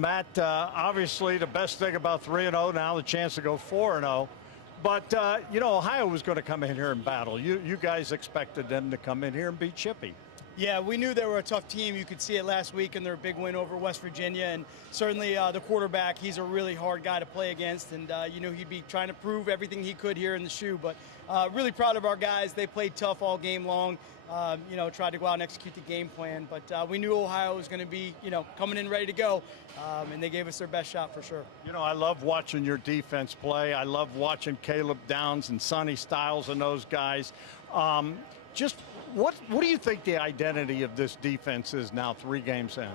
Matt, obviously the best thing about 3-0 now, the chance to go 4-0. But, Ohio was going to come in here and battle. You guys expected them to come in here and beat Chippy. Yeah, we knew they were a tough team. You could see it last week in their big win over West Virginia. And certainly the quarterback, he's a really hard guy to play against. And, he'd be trying to prove everything he could here in the shoe. But really proud of our guys. They played tough all game long, tried to go out and execute the game plan. But we knew Ohio was going to be, coming in ready to go. And they gave us their best shot for sure. I love watching your defense play. I love watching Caleb Downs and Sonny Styles and those guys. What do you think the identity of this defense is now 3 games in?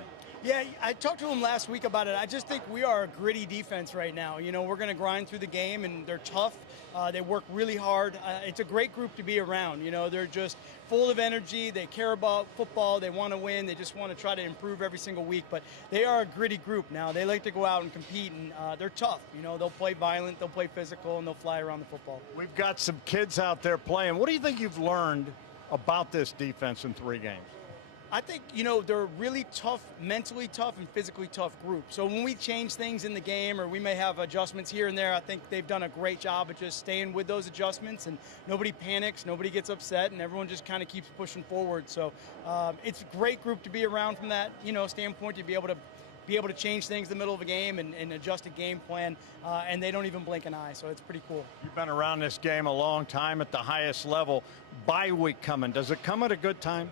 Yeah, I talked to him last week about it. I just think we are a gritty defense right now. We're going to grind through the game, and they're tough. They work really hard. It's a great group to be around. They're just full of energy. They care about football. They want to win. They just want to try to improve every single week. But they are a gritty group now. They like to go out and compete, and they're tough. They'll play violent, they'll play physical, and they'll fly around the football. We've got some kids out there playing. What do you think you've learned about this defense in 3 games? I think, they're a really tough, mentally tough and physically tough group. So when we change things in the game, or we may have adjustments here and there, I think they've done a great job of just staying with those adjustments, and nobody panics, nobody gets upset, and everyone just kind of keeps pushing forward. So it's a great group to be around from that, standpoint, to be able to change things in the middle of a game and adjust a game plan, and they don't even blink an eye, so it's pretty cool. You've been around this game a long time at the highest level. Bye week coming. Does it come at a good time?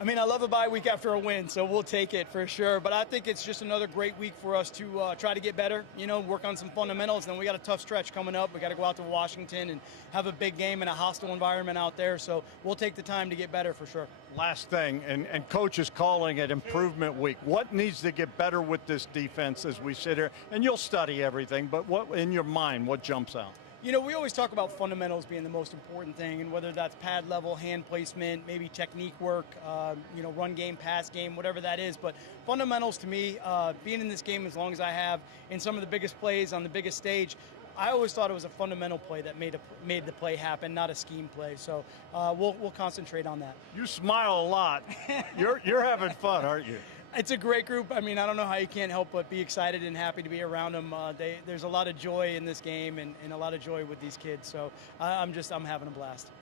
I love a bye week after a win, so we'll take it for sure. But I think it's just another great week for us to try to get better, work on some fundamentals. Then we got a tough stretch coming up. We got to go out to Washington and have a big game in a hostile environment out there. So we'll take the time to get better for sure. Last thing, and Coach is calling it improvement week. What needs to get better with this defense as we sit here? And you'll study everything, but what in your mind, what jumps out? We always talk about fundamentals being the most important thing, and whether that's pad level, hand placement, maybe technique work, run game, pass game, whatever that is. But fundamentals to me, being in this game as long as I have, in some of the biggest plays on the biggest stage, I always thought it was a fundamental play that made the play happen, not a scheme play. So we'll concentrate on that. You smile a lot. You're having fun, aren't you? It's a great group. I don't know how you can't help but be excited and happy to be around them. There's a lot of joy in this game and a lot of joy with these kids. So I'm having a blast.